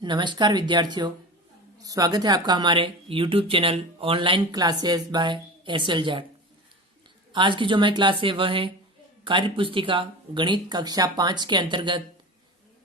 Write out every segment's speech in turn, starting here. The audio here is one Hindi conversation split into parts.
नमस्कार विद्यार्थियों, स्वागत है आपका हमारे YouTube channel online classes bye SLZ। आज की जो हमारी क्लास है वह है कार्य पुस्तिका गणित कक्षा 5 के अंतर्गत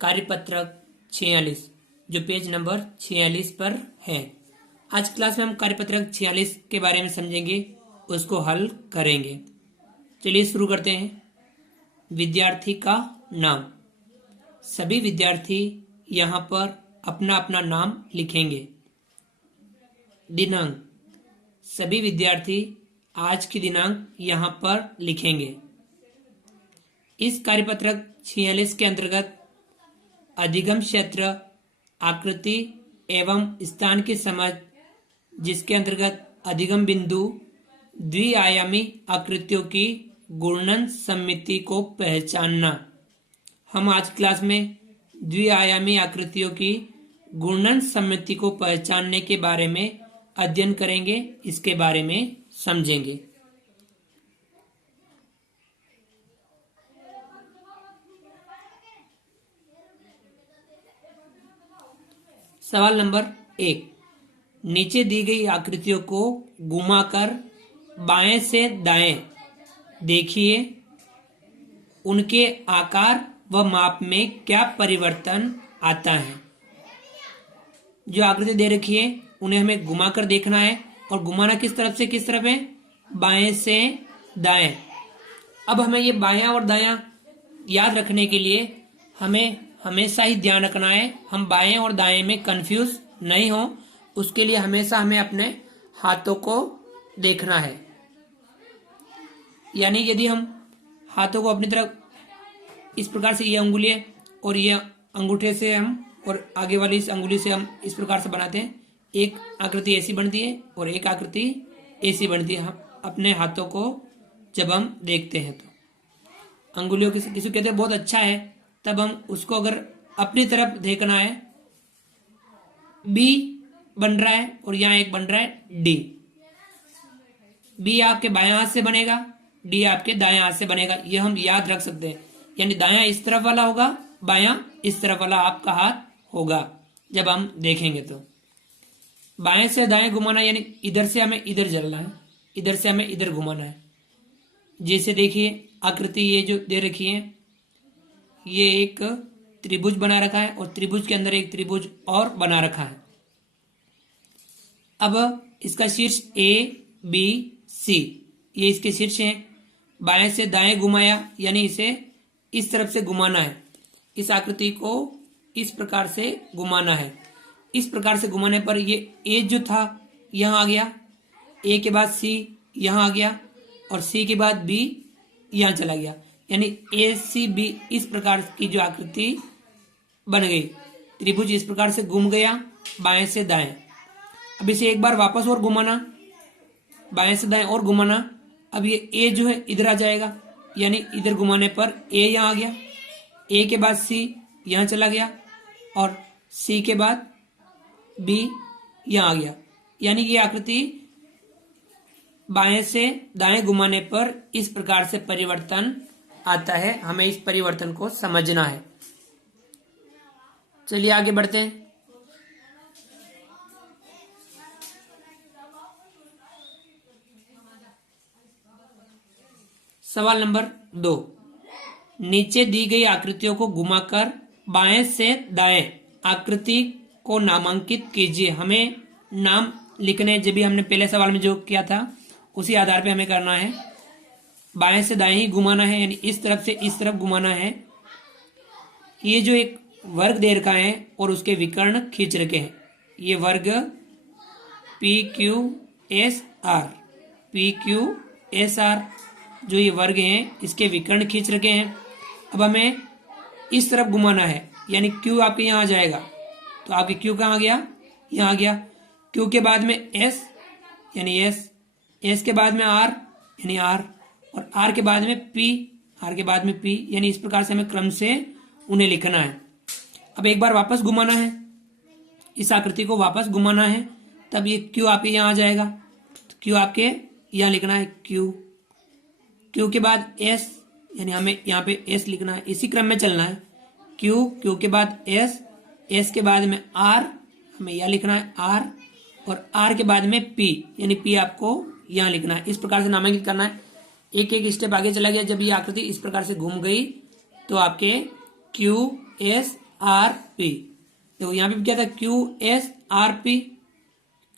कार्यपत्रक 46 जो पेज नंबर 46 पर है। आज क्लास में हम कार्यपत्रक 46 के बारे में समझेंगे, उसको हल करेंगे। चलिए शुरू करते हैं। विद्यार्थी का नाम। सभी विद्यार्थी यहाँ पर अपना अपना नाम लिखेंगे। दिनांक। सभी विद्यार्थी आज की दिनांक यहाँ पर लिखेंगे। इस कार्यपत्रक 46 के अंतर्गत अधिगम क्षेत्र, आकृति एवं स्थान की समझ, जिसके अंतर्गत अधिगम बिंदु, द्विआयामी आकृतियों की गुणन समिति को पहचानना। हम आज क्लास में द्विआयामी आकृतियों की गुणन समिति को पहचानने के बारे में अध्ययन करेंगे, इसके बारे में समझेंगे। सवाल नंबर 1। नीचे दी गई आकृतियों को घुमाकर बाएं से दाएं देखिए। उनके आकार व माप में क्या परिवर्तन आता है। जो आकृति दे रखी है उन्हें हमें घुमाकर देखना है, और घुमाना किस तरफ से किस तरफ है, बाएं से दाएं। अब हमें ये बायां और दायां याद रखने के लिए हमें हमेशा ही ध्यान रखना है, हम बाएं और दाएं में कंफ्यूज नहीं हो। उसके लिए हमेशा हमें अपने हाथों को देखना है। यानी यदि हम हाथों को अपनी तरफ इस प्रकार से, ये अंगुली है और ये अंगूठे से हम, और आगे वाली इस अंगुली से हम इस प्रकार से बनाते हैं, एक आकृति ऐसी बनती है और एक आकृति ऐसी बनती है। हम अपने हाथों को जब हम देखते हैं तो अंगुलियों किसी कहते हैं बहुत अच्छा है, तब हम उसको अगर अपनी तरफ देखना है, बी बन रहा है और यहाँ एक बन रहा है डी। बी आपके बाएं हाथ से बनेगा, डी आपके दाएं हाथ से बनेगा। यह हम याद रख सकते हैं। यानी दायां इस तरफ वाला होगा, बायां इस तरफ वाला आपका हाथ होगा जब हम देखेंगे तो। बाएं से दाएं घुमाना यानी इधर से हमें इधर चलना है, इधर से हमें इधर घुमाना है। जैसे देखिए आकृति ये जो दे रखी है, ये एक त्रिभुज बना रखा है और त्रिभुज के अंदर एक त्रिभुज और बना रखा है। अब इसका शीर्ष A B C, ये इसके शीर्ष हैं। बाएं से दाएं घुमाया यानी इसे इस तरफ से घुमाना है। इस आकृति को इस प्रकार से घुमाना है। इस प्रकार से घुमाने पर ये A जो था यहाँ आ गया, A के बाद C यहाँ आ गया और C के बाद B यहाँ चला गया। यानी ACB इस प्रकार की जो आकृति बन गई। त्रिभुज इस प्रकार से घूम गया बाएं से दाएं। अब इसे एक बार वापस और घुमाना, बाएं से दाएं और घुमाना। अब ये A जो है इधर आ जाएगा, यानी इधर घुमाने पर A यहाँ आ गया, A के बाद C यहाँ चला गया और C के बाद B यहाँ आ गया। यानी ये आकृति बाएं से दाएं घुमाने पर इस प्रकार से परिवर्तन आता है। हमें इस परिवर्तन को समझना है। चलिए आगे बढ़ते हैं। सवाल नंबर 2। नीचे दी गई आकृतियों को घुमाकर बाएं से दाएं आकृति को नामांकित कीजिए। हमें नाम लिखने, जब भी हमने पहले सवाल में जो किया था उसी आधार पे हमें करना है। बाएं से दाएं ही घुमाना है, यानी इस तरफ से इस तरफ घुमाना है। ये जो एक वर्ग दे रखा है और उसके विकर्ण खींच रखे हैं, ये वर्ग PQSR, PQSR जो ये वर्ग हैं इसके विकर्ण खींच रखे हैं। अब हमें इस तरफ घुमाना है, यानी Q आपके यहाँ आ जाएगा। तो आपके Q कहाँ आ गया, यहाँ आ गया। Q के बाद में S यानी S, S के बाद में R यानी R, और R के बाद में P, R के बाद में P, यानी इस प्रकार से हमें क्रम से उन्हें लिखना है। अब एक बार वापस घुमाना है, इस आकृति को वापस घुमाना है, तब ये Q आपके यहाँ आ जाएगा। तो Q आपके यहाँ लिखना है Q के बाद S, यानी हमें यहाँ पे S लिखना है। इसी क्रम में चलना है। क्यू के बाद S, एस के बाद में आर, हमें यह लिखना है आर, और आर के बाद में पी, यानी पी आपको यहाँ लिखना है। इस प्रकार से नामांकित करना है। एक एक स्टेप आगे चला गया। जब ये आकृति इस प्रकार से घूम गई तो आपके क्यू एस आर पी, तो यहाँ पे क्या था, Q S R P,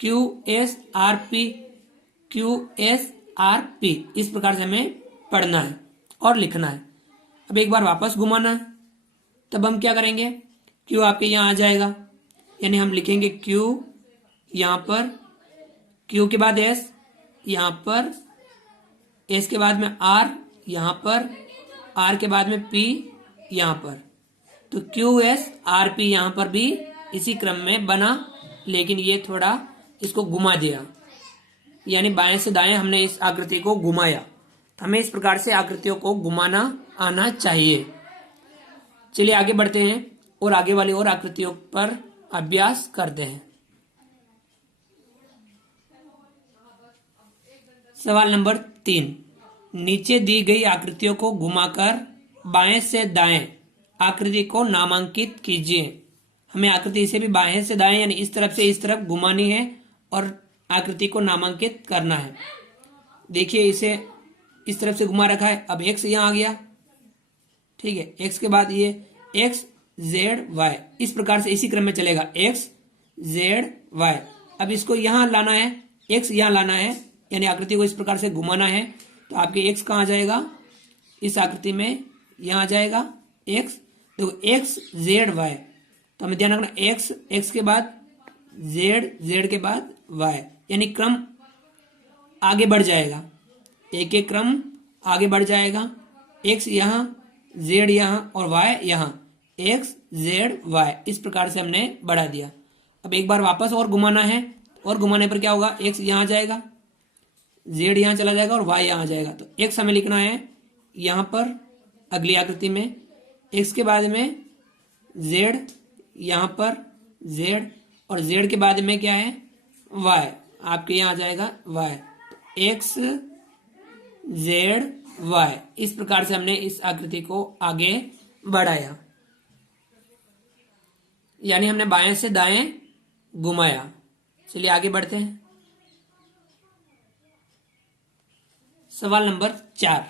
Q S R P, Q S R P, इस प्रकार से हमें पढ़ना है और लिखना है। अब एक बार वापस घुमाना है, तब हम क्या करेंगे, क्यू आपके यहाँ आ जाएगा, यानी हम लिखेंगे क्यू यहाँ पर, क्यू के बाद एस यहाँ पर, एस के बाद में आर यहाँ पर, आर के बाद में पी यहाँ पर, तो क्यू एस आर पी यहाँ पर भी इसी क्रम में बना, लेकिन ये थोड़ा इसको घुमा दिया, यानी बाएं से दाएं हमने इस आकृति को घुमाया। हमें इस प्रकार से आकृतियों को घुमाना आना चाहिए। चलिए आगे बढ़ते हैं और आगे वाली और आकृतियों पर अभ्यास करते हैं। सवाल नंबर 3, नीचे दी गई आकृतियों को घुमाकर बाएं से दाएं आकृति को नामांकित कीजिए। हमें आकृति इसे भी बाएं से दाएं यानी इस तरफ से इस तरफ घुमानी है और आकृति को नामांकित करना है। देखिए इसे इस तरफ से घुमा रखा है। अब एक्स यहाँ आ गया, ठीक है। एक्स के बाद ये एक्स जेड वाई, इस प्रकार से इसी क्रम में चलेगा, एक्स जेड वाई। अब इसको यहाँ लाना है, एक्स यहाँ लाना है, यानी आकृति को इस प्रकार से घुमाना है। तो आपके एक्स कहाँ आ जाएगा, इस आकृति में यहाँ आ जाएगा एक्स। तो एक्स जेड वाई, तो हमें ध्यान रखना एक्स, एक्स के बाद जेड, जेड के बाद वाई, यानी क्रम आगे बढ़ जाएगा, एक एक क्रम आगे बढ़ जाएगा। एक्स यहाँ, जेड यहाँ और वाई यहाँ, एक्स जेड वाई, इस प्रकार से हमने बढ़ा दिया। अब एक बार वापस और घुमाना है, और घुमाने पर क्या होगा, एक्स यहाँ आ जाएगा, जेड यहाँ चला जाएगा और वाई यहाँ आ जाएगा। तो एक्स हमें लिखना है यहाँ पर अगली आकृति में, एक्स के बाद में जेड यहाँ पर, जेड, और जेड के बाद में क्या है, वाई, आपके यहाँ आ जाएगा वाई। एक्स जेड वाई, इस प्रकार से हमने इस आकृति को आगे बढ़ाया, यानी हमने बाएं से दाएं घुमाया। चलिए आगे बढ़ते हैं। सवाल नंबर 4,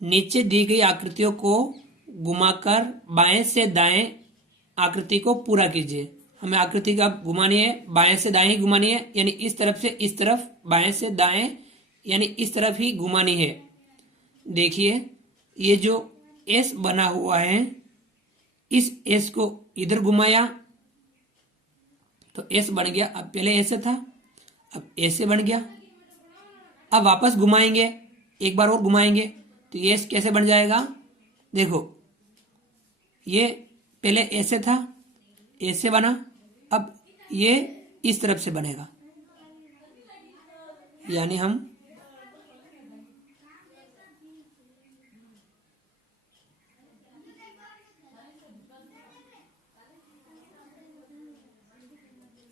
नीचे दी गई आकृतियों को घुमाकर बाएं से दाएं आकृति को पूरा कीजिए। हमें आकृति का घुमानी है, बाएं से दाएं ही घुमानी है, यानी इस तरफ से इस तरफ, बाएं से दाएं यानी इस तरफ ही घुमानी है। देखिए ये जो एस बना हुआ है, इस एस को इधर घुमाया तो एस बन गया। अब पहले ऐसे था, अब ऐसे बन गया। अब वापस घुमाएंगे, एक बार और घुमाएंगे तो ये कैसे बन जाएगा, देखो ये पहले ऐसे था, ऐसे बना, अब ये इस तरफ से बनेगा, यानी हम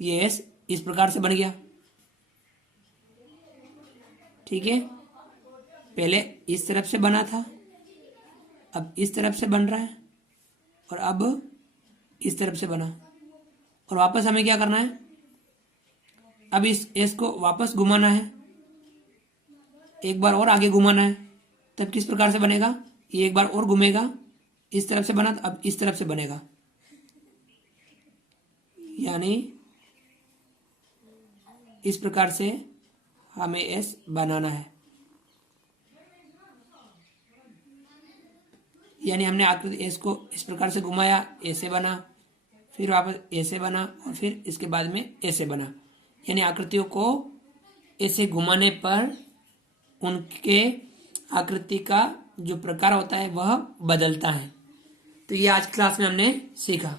ये एस इस प्रकार से बन गया, ठीक है। पहले इस तरफ से बना था, अब इस तरफ से बन रहा है, और अब इस तरफ से बना, और वापस हमें क्या करना है, अब इस एस को वापस घुमाना है, एक बार और आगे घुमाना है। तब किस प्रकार से बनेगा, ये एक बार और घूमेगा, इस तरफ से बना तो अब इस तरफ से बनेगा, यानी इस प्रकार से हमें एस बनाना है। यानी हमने आकृति एस को इस प्रकार से घुमाया, ऐसे बना, फिर वापस ऐसे बना, और फिर इसके बाद में ऐसे बना। यानी आकृतियों को ऐसे घुमाने पर उनके आकृति का जो प्रकार होता है वह बदलता है। तो ये आज क्लास में हमने सीखा।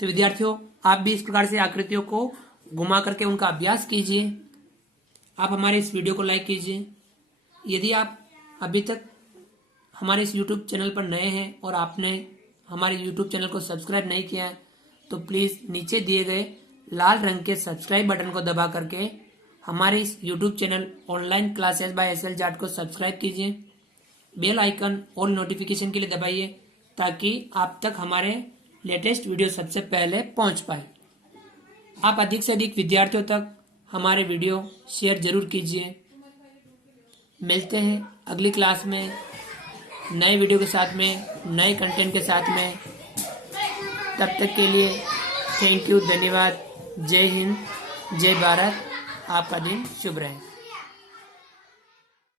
तो विद्यार्थियों, आप भी इस प्रकार से आकृतियों को घुमा करके उनका अभ्यास कीजिए। आप हमारे इस वीडियो को लाइक कीजिए। यदि आप अभी तक हमारे इस YouTube चैनल पर नए हैं और आपने हमारे YouTube चैनल को सब्सक्राइब नहीं किया है, तो प्लीज़ नीचे दिए गए लाल रंग के सब्सक्राइब बटन को दबा करके हमारे इस YouTube channel online classes bye SL Jat को सब्सक्राइब कीजिए। बेल आइकन और नोटिफिकेशन के लिए दबाइए, ताकि आप तक हमारे लेटेस्ट वीडियो सबसे पहले पहुंच पाए। आप अधिक से अधिक विद्यार्थियों तक हमारे वीडियो शेयर जरूर कीजिए। मिलते हैं अगली क्लास में नए वीडियो के साथ में, नए कंटेंट के साथ में। तब तक के लिए थैंक यू, धन्यवाद। जय हिंद, जय भारत। आपका दिन शुभ रहे।